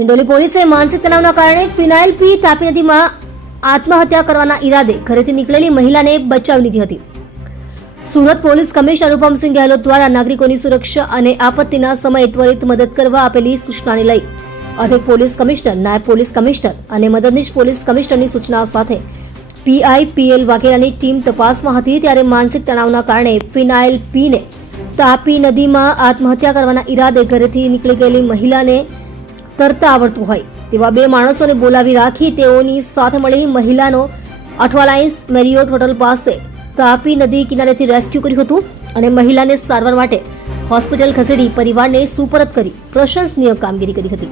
ડિંડોલી પોલીસે માનસિક તણાવના કારણે ફિનાઇલ પી તાપી નદીમાં આત્મહત્યા કરવાના ઈરાદે ઘરેથી નીકળેલી મહિલાને બચાવી લીધી હતી. સુરત પોલીસ કમિશનર અનુપમસિંહ ગેહલોત દ્વારા નાગરિકોની સુરક્ષા અને આપત્તિના સમયે ત્વરિત મદદ કરવા આપેલી સૂચનાને લઈ અધિક પોલીસ કમિશનર, નાયબ પોલીસ કમિશનર અને મદદનીશ પોલીસ કમિશનરની સૂચના સાથે PIPL વાઘેલાની ટીમ તપાસમાં હતી. ત્યારે માનસિક તણાવના કારણે ફિનાઇલ પીને તાપી નદીમાં આત્મહત્યા કરવાના ઈરાદે ઘરેથી નીકળી ગયેલી મહિલાને તરતા આવડતું હોય તેવા 2 માણસોને બોલાવી રાખી તેઓની સાથે મળી મહિલાનો અઠવાલાઇન્સ મેરિયોટ હોટલ પાસે તાપી નદી કિનારેથી રેસ્ક્યુ કર્યું હતું અને મહિલાને સારવાર માટે હોસ્પિટલ ખસેડી પરિવારને સુપરત કરી પ્રશંસનીય કામગીરી કરી હતી.